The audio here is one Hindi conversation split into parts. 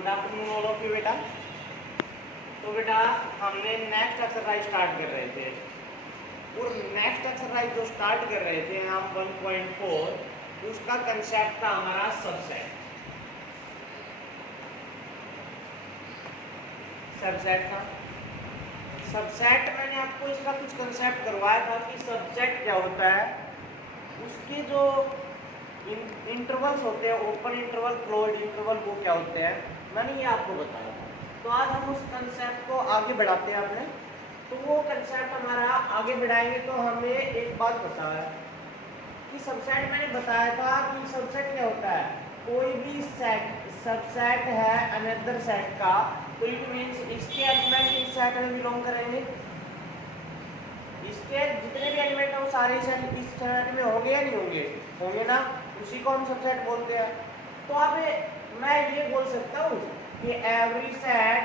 Good afternoon all of you बेटा। तो बेटा हमने नेक्स्ट एक्सरसाइज स्टार्ट कर रहे थे और नेक्स्ट एक्सरसाइज जो स्टार्ट कर रहे थे हम 1.4 उसका कंसेप्ट था हमारा सबसेट। सबसेट था। सबसेट मैंने आपको इसका कुछ कंसेप्ट करवाया था कि सबसेट क्या होता है, उसके जो इंटरवल्स होते हैं, ओपन इंटरवल क्लोज्ड इंटरवल, वो क्या होते हैं, मैंने ये आपको बताया था। तो आज हम उस कंसेप्ट को आगे बढ़ाते हैं अपने। तो वो कंसेप्ट हमारा आगे बढ़ाएंगे तो हमें एक बात पता है कि सबसेट मैंने बताया था कि सबसेट क्या होता है, कोई भी सेट सबसेट है अनदर सेट का, तो इट मींस इसके एलिमेंट इस सेट में बिलोंग करेंगे, इसके जितने भी एलिमेंट हैं वो सारे इस सेट में होंगे या नहीं होंगे, होंगे ना, उसी को हम सबसेट बोलते हैं। तो अब मैं ये बोल सकता हूँ कि every set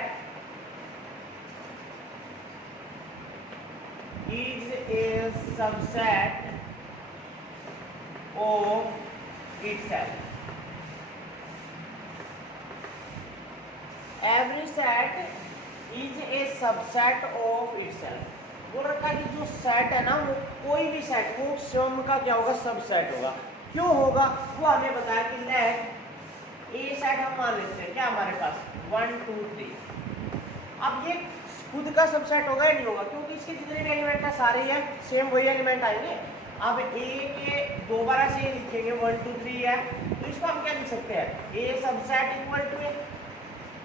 is a subset of itself. Every set is a subset of itself. बोल रखा है कि जो सेट है ना, वो कोई भी सेट, वो स्वयं का क्या होगा, सबसेट होगा। क्यों होगा वो हमें बताया कि लेट ए सेट हम मान लेते हैं क्या हमारे पास 1 2 3। अब ये खुद का सबसेट होगा या नहीं होगा, क्योंकि इसके जितने भी एलिमेंट है सारे ये सेम वही एलिमेंट आएंगे। अब ए के दोबारा से लिखेंगे 1 2 3 है, तो इसको हम क्या लिख सकते हैं, A subset equal to A.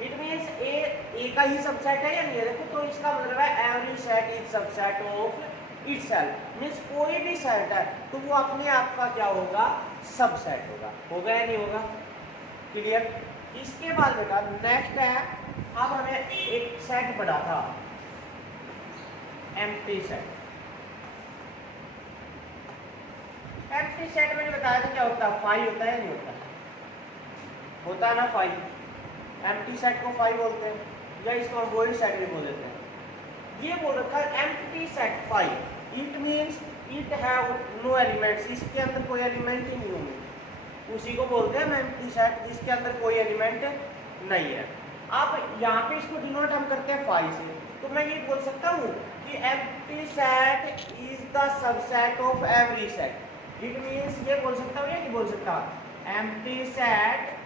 It means A का ही सबसेट है या नहीं है, देखो तो इसका मतलब है every set is subset of itself. Means कोई भी सेट है तो वो अपने आप का क्या होगा, सबसेट होगा या नहीं होगा। क्लियर। इसके बाद बेटा नेक्स्ट है, अब हमें एक सेट पढ़ा था एम्प्टी सेट। एम्प्टी सेट मैंने बताया था क्या होता है, 5 होता है या नहीं होता, होता है ना 5। एम्प्टी सेट को 5 बोलते हैं, या इसको हम वॉइड सेट भी बोल देते हैं। ये बोल रखा है empty set 5, it means it have no elements, इसके अंदर कोई एलिमेंट ही नहीं होंगे, उसी को बोलते हैं एम्प्टी सेट जिसके अंदर कोई एलिमेंट नहीं है। अब यहाँ पे इसको डिनोट हम करते हैं 5 से, तो मैं ये बोल सकता हूँ कि empty set is the subset of every set. It means ये बोल सकता हूँ या नहीं बोल सकता, empty set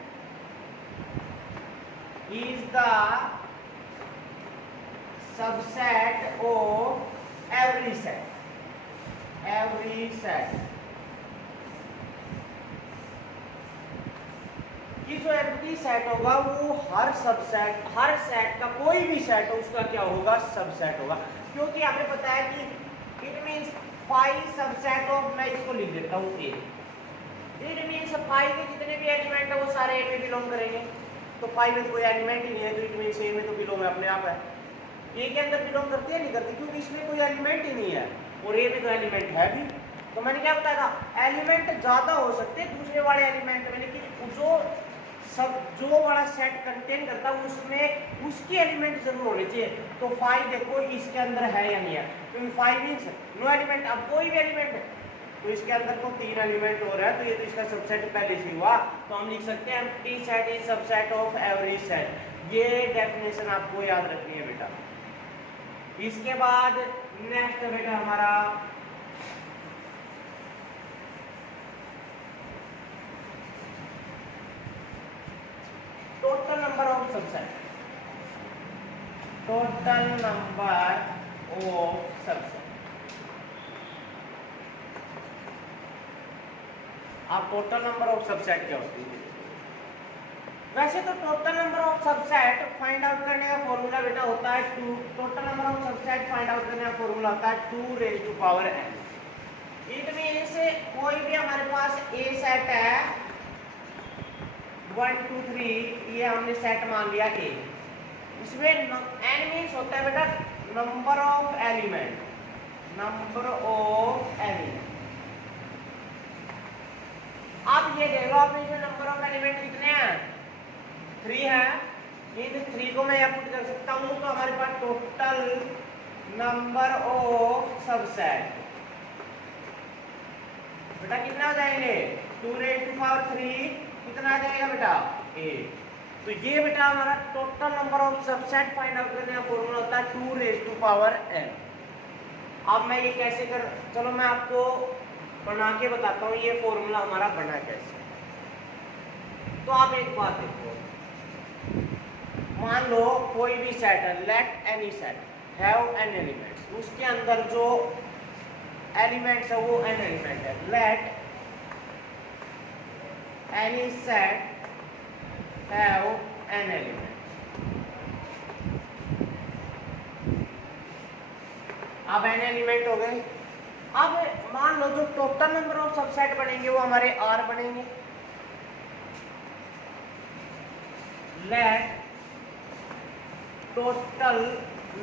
is the subset of every set, every set। ये जो एम्प्टी सेट होगा वो हर सबसेट, हर सेट का कोई भी सेट हो उसका क्या होगा, सबसेट होगा। क्योंकि हमें पता है कि इट मींस 5 सबसेट ऑफ, मैं इसको लिख देता हूँ ए। इट मींस 5 के जितने भी एलिमेंट है वो सारे ए में बिलोंग करेंगे। तो 5 में तो कोई एलिमेंट ही नहीं है, तो इट मींस ए में तो बिलोंग है, अपने आप है। ए के अंदर बिलोंग करते हैं नहीं करते, क्योंकि इसमें कोई एलिमेंट ही नहीं है और ए में तो एलिमेंट है भी। तो मैंने क्या बताया था, एलिमेंट ज़्यादा हो सकते हैं दूसरे वाले एलिमेंट में, लेकिन जो वाला सेट कंटेन करता है उसमें उसकी एलिमेंट जरूर होने चाहिए। तो 5 देखो इसके अंदर है या नहीं है, क्योंकि 5 मींस नो एलिमेंट। अब कोई भी एलिमेंट है तो इसके अंदर तो 3 एलिमेंट हो रहा है, तो ये तो इसका सबसेट पहले से हुआ। तो हम लिख सकते हैं empty set is subset of every set. ये डेफिनेशन आपको याद रखनी है बेटा। इसके बाद नेक्स्ट बेटा हमारा total number of subset. Total number of subset. अब टोटल नंबर ऑफ सबसेट क्या होती है, वैसे तो total number of subset find out करने का फॉर्मूला बेटा होता है 2। Total number of subset find out करने का फॉर्मूला होता है 2 raised to power n। It means कोई भी हमारे पास ए सेट है 1 2 3, ये हमने सेट मान लिया ए, इसमें n मींस होता है बेटा number of element, number of element. अब ये देखो आप इसमें नंबर ऑफ एलिमेंट कितने हैं, 3 है। इन 3 को मैं यहाँ पुट कर सकता हूँ, तो हमारे पास टोटल नंबर ऑफ सबसेट बेटा कितना हो जाएंगे, 2 raised to power 3 कितना आ जाएगा बेटा 8। तो ये बेटा हमारा total number of subset find out करने का फॉर्मूला होता है 2 रेज़ टू पावर n। अब मैं ये कैसे कर, चलो मैं आपको बना के बताता हूँ ये फॉर्मूला हमारा बना कैसे। तो आप एक बात देखो, मान लो कोई भी सेट है, let any set have an elements, उसके अंदर जो एलिमेंट्स है वो एन एलिमेंट है। Let any set have an element. अब एन एलिमेंट हो गए। अब मान लो जो टोटल नंबर ऑफ सबसेट बनेंगे वो हमारे आर बनेंगे। Let total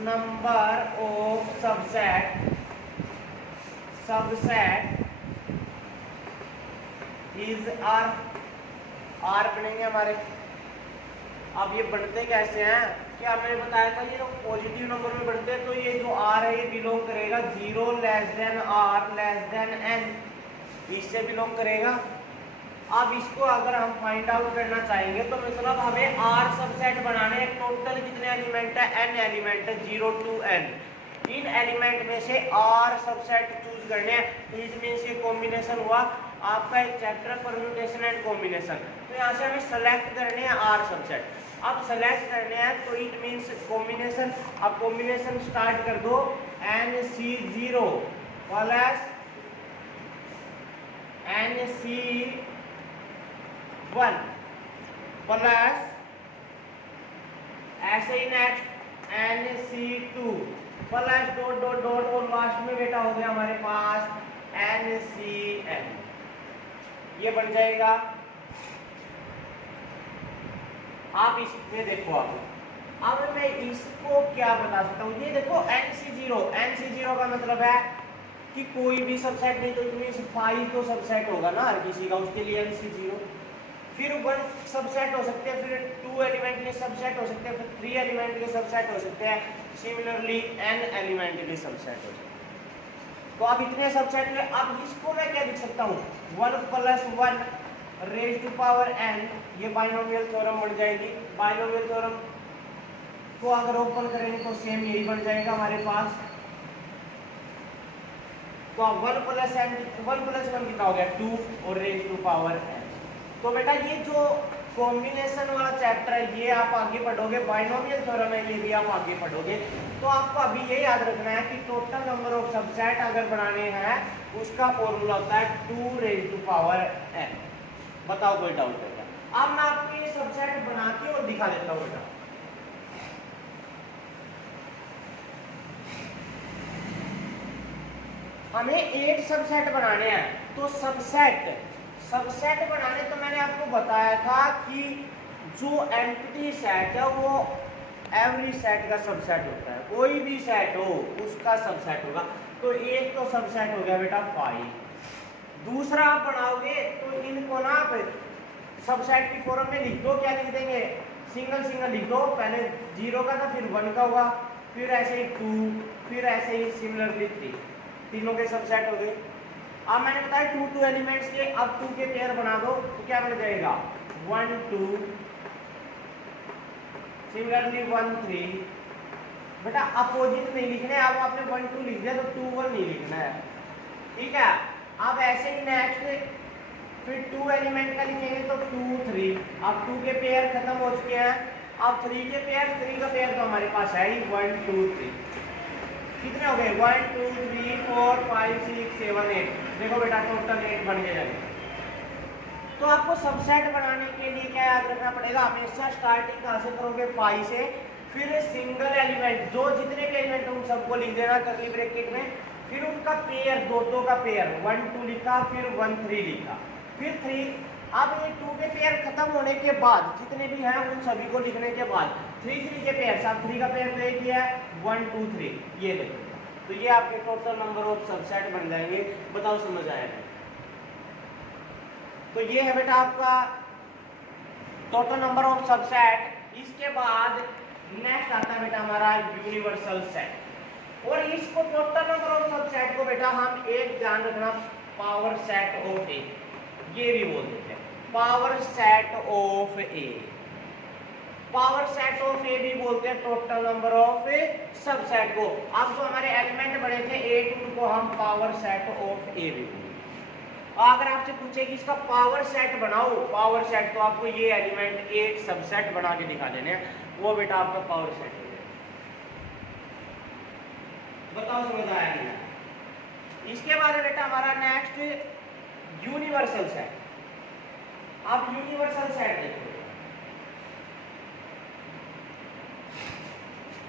number of subset is R बनेंगे हमारे। अब ये बढ़ते कैसे हैं, क्या मैंने बताया था ये पॉजिटिव नंबर में बढ़ते हैं, तो ये जो आर है ये बिलोंग करेगा 0 less than R less than N, इससे बिलोंग करेगा। अब इसको अगर हम फाइंड आउट करना चाहेंगे तो मतलब हमें आर सबसेट बनाने हैं। टोटल कितने एलिमेंट है, एन एलिमेंट है 0 to n। इन एलिमेंट में से आर सबसेट चूज करने हैं। तो इट मींस ये कॉम्बिनेशन हुआ आपका एक चैप्टर परम्यूटेशन एंड कॉम्बिनेशन। तो यहाँ से हमें सेलेक्ट करने हैं आर सबसेट। अब सेलेक्ट करने हैं तो इट मींस कॉम्बिनेशन। अब कॉम्बिनेशन स्टार्ट कर दो, NC0 प्लस NC1 प्लस ऐसे ही next NC2 plus dot dot dot और लास्ट में बेटा हो गया हमारे पास NCN। ये बन जाएगा। आप इसमें देखो, अब मैं इसको क्या बता सकता हूँ, ये देखो NC0 का मतलब है कि कोई भी सबसेट नहीं, तो इसमें 5 तो सबसेट होगा ना हर किसी का, उसके लिए NC0। फिर 1 सबसेट हो सकते हैं, फिर 2 एलिमेंट के सबसेट हो सकते हैं, फिर 3 एलिमेंट के सबसेट हो सकते हैं, सिमिलरली n एलिमेंट के सबसेट हो सकते हैं। तो अब इतने सबसेट में अब इसको मैं क्या लिख सकता हूँ, 1 + 1 रेज़ टू पावर n, ये बाइनोमियल थ्योरम बन जाएगी। बाइनोमियल थ्योरम को अगर ओपन करेंगे तो सेम यही बन जाएगा हमारे पास। तो 1 + 1 कितना हो गया 2 और रेज़ टू पावर n। तो बेटा ये जो कॉम्बिनेशन वाला चैप्टर है ये आप आगे पढ़ोगे, बाइनोमियल थ्योरम है ये भी आप आगे पढ़ोगे। तो आपको अभी ये याद रखना है कि टोटल नंबर ऑफ सबसेट अगर बनाने हैं उसका फॉर्मूला होता है 2 रेज़ टू पावर n। बताओ कोई डाउट है क्या? अब मैं आपको ये सबसेट बना के और दिखा देता हूँ बेटा। हमें 8 सबसेट बनाने हैं, तो सबसेट बनाने तो मैंने आपको बताया था कि जो एम्प्टी सेट है वो एवरी सेट का सबसेट होता है, कोई भी सेट हो उसका सबसेट होगा। तो एक तो सबसेट हो गया बेटा 5। दूसरा आप बनाओगे तो इनको ना आप सबसेट की फॉर्म में लिख दो। क्या लिख देंगे, सिंगल लिख दो। पहले 0 का था, फिर 1 का हुआ, फिर ऐसे ही 2, फिर ऐसे ही सिमिलरली 3, तीनों के सबसेट हो गए। अब मैंने बताया 2 एलिमेंट्स के, अब 2 के पेयर बना दो तो क्या बन जाएगा 1 2, सिमिलरली 1 3। बेटा अपोजिट नहीं लिखने, अब आपने 1 2 लिख दिया तो 2 1 नहीं लिखना है, ठीक है। अब ऐसे ही नेक्स्ट फिर 2 एलिमेंट का लिखेंगे तो 2 3। अब 2 के पेयर खत्म हो चुके हैं, अब 3 के पेयर, 3 का पेयर तो हमारे पास है ही 1 2 3। कितने हो गए 1 2 3 4 5 6 7 8। देखो बेटा टोटल 8 बन गए। तो आपको सबसेट बनाने के लिए क्या याद रखना पड़ेगा, हमेशा स्टार्टिंग कहाँ से करोगे 5 से, फिर सिंगल एलिमेंट जो जितने भी एलिमेंट उन सबको लिख देना कर्ली ब्रैकेट में, फिर उनका पेयर, दो का पेयर 1 2 लिखा, फिर 1 3 लिखा, फिर 3। अब ये 2 के पेयर खत्म होने के बाद जितने भी हैं उन सभी को लिखने के बाद 3 3 के पेयर, सब 3 का पेयर तो एक ही है 1 2 3, ये देखो। तो ये आपके टोटल नंबर ऑफ सबसेट बन जाएंगे। बताओ समझ आया? तो ये है बेटा आपका टोटल नंबर ऑफ सबसेट। इसके बाद नेक्स्ट आता है बेटा हमारा यूनिवर्सल सेट। और इसको टोटल नंबर ऑफ सबसेट को बेटा हम एक ध्यान रखना, पावर सेट ऑफ ए, ये भी बोल देते हैं power set of A. Power set of A भी बोलते हैं टोटल नंबर ऑफ सबसेट को। अब जो हमारे एलिमेंट बने थे 8 उनको हम पावर सेट ऑफ ए भी बोलते हैं। अगर आपसे पूछे कि इसका पावर सेट बनाओ, पावर सेट, तो आपको ये एलिमेंट एक सबसेट बना के दिखा देने हैं, वो बेटा आपका पावर सेट हो जाएगा। बताओ समझ आया नहीं? इसके बाद बेटा हमारा नेक्स्ट यूनिवर्सल सेट। आप यूनिवर्सल सेट देखो,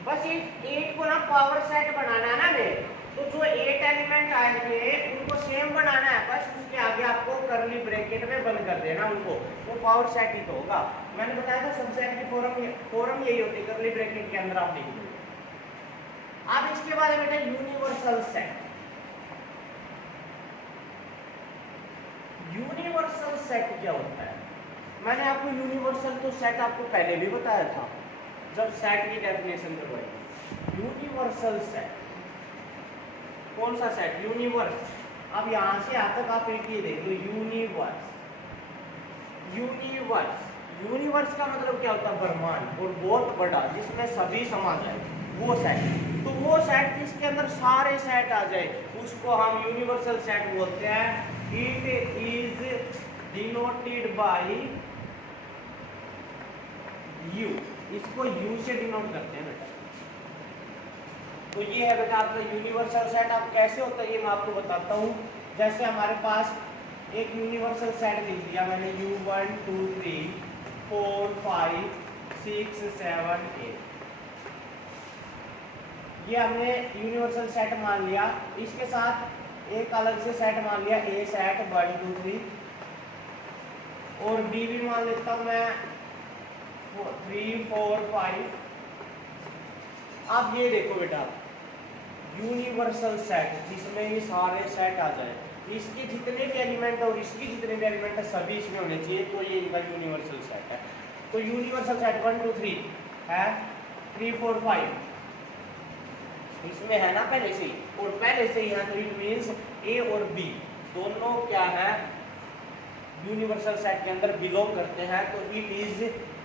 बस ये 8 को ना पावर सेट बनाना है ना मेरे, तो जो 8 एलिमेंट आए थे उनको सेम बनाना है, बस उसके आगे आपको कर्ली ब्रैकेट में बंद कर देना उनको, वो पावर सेट ही तो होगा। मैंने बताया था सबसेट की फॉर्म यही होती है, कर्ली ब्रैकेट के अंदर आप लिख दो। अब इसके बाद बेटा यूनिवर्सल सेट। यूनिवर्सल सेट क्या होता है? मैंने आपको यूनिवर्सल तो सेट आपको पहले भी बताया था जब सेट की डेफिनेशन करवाई। यूनिवर्सल सेट कौन सा सेट? यूनिवर्स। अब यहां से यहां तक आप एक ये देख लो, यूनिवर्स। यूनिवर्स, यूनिवर्स का मतलब क्या होता है? ब्रह्मांड, और बहुत बड़ा, जिसमें सभी समा जाए, वो सेट। तो वो सेट जिसके अंदर सारे सेट आ जाए उसको हम यूनिवर्सल सेट बोलते हैं। It is denoted by you, इसको यू से डिनोट करते हैं बेटा। तो ये है बेटा आपका यूनिवर्सल सेट। अब कैसे होता है ये मैं आपको बताता हूँ। जैसे हमारे पास एक यूनिवर्सल सेट लिख दिया मैंने, U1 2 3 4 5 6 7 8, ये हमने यूनिवर्सल सेट मान लिया। इसके साथ एक अलग से सेट मान लिया, ए सेट 1 2 3, और बी भी मान लेता हूँ मैं 3 4 5। अब ये देखो बेटा यूनिवर्सल सेट जिसमें ये सारे सेट आ जाए, इसके जितने भी एलिमेंट और इसके जितने भी एलिमेंट है सभी इसमें होने चाहिए, तो ये इनका यूनिवर्सल सेट है। तो यूनिवर्सल सेट 1 2 3 है, 3 4 5 इसमें है ना पहले से ही, और पहले से ही है, तो इट मींस ए और बी दोनों क्या है? यूनिवर्सल सेट के अंदर बिलोंग करते हैं। तो it is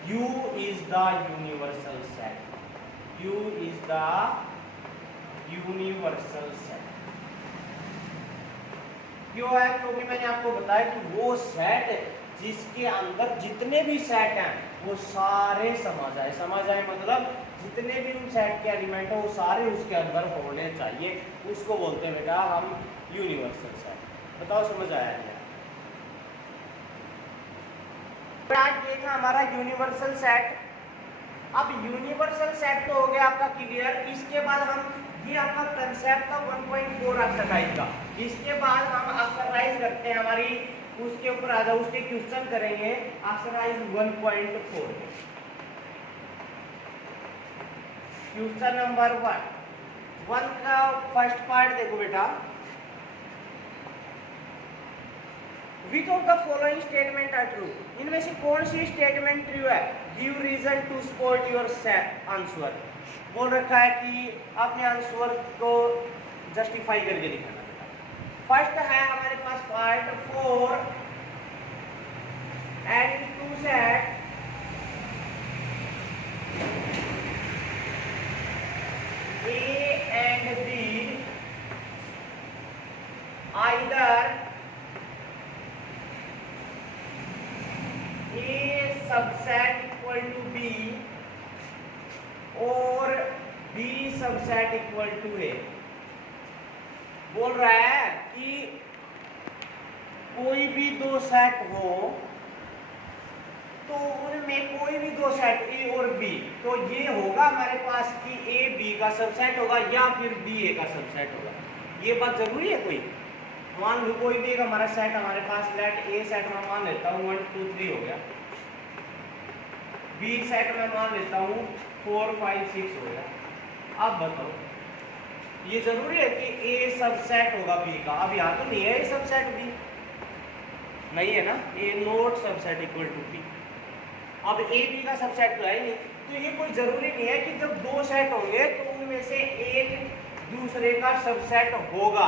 you is the universal set. You is the universal set. क्यों है? क्योंकि मैंने आपको बताया कि वो सेट जिसके अंदर जितने भी सेट हैं वो सारे समा जाए। समा जाए मतलब जितने भी उन सेट के एलिमेंट हो वो सारे उसके अंदर होने चाहिए, उसको बोलते हैं बेटा हम यूनिवर्सल सेट। बताओ समझ आया क्या? ये था हमारा यूनिवर्सल सेट। अब यूनिवर्सल सेट तो हो गया आपका क्लियर। इसके बाद हम, ये आपका कंसेप्ट था 1.4 एक्सरसाइज का। इसके बाद हम एक्सरसाइज करते हैं हमारी, उसके ऊपर आ जाओ, उसके क्वेश्चन करेंगे एक्सरसाइज 1.4। क्वेश्चन नंबर 1 का फर्स्ट पार्ट देखो बेटा। Which of the following statement are true? इनमें से कौन सी स्टेटमेंट ट्रू है? Give reason to support your answer। बोल रखा है कि अपने आंसर को जस्टिफाई करके दिखाना। फर्स्ट है हमारे पास part 4 and 2 set A and B either A subset equal to B और B subset equal to A। बोल रहा है कि कोई भी दो सेट हो तो उनमें कोई भी दो सेट A और B, तो ये होगा हमारे पास कि A B का सबसेट होगा या फिर B A का सबसेट होगा। ये बात जरूरी है कोई? मान लो कोई भी एक हमारा सेट हमारे पास, लेट A सेट में मान लेता हूँ 1 2 3 हो गया, B सेट में मान लेता हूँ 4 5 6 हो गया। अब बताओ ये जरूरी है कि A सबसेट होगा B का? अब यहाँ तो नहीं है A सबसेट B, नहीं है ना, A not subset equal to B। अब A B का सबसेट तो है ही नहीं, तो ये कोई जरूरी नहीं है कि जब दो सेट होंगे तो उनमें से एक दूसरे का सबसेट होगा,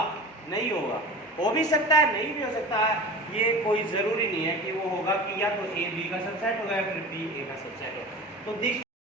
नहीं होगा। हो भी सकता है, नहीं भी हो सकता है, ये कोई जरूरी नहीं है कि वो होगा कि या तो A B का सबसेट होगा या फिर B A का सबसेट होगा। तो दिस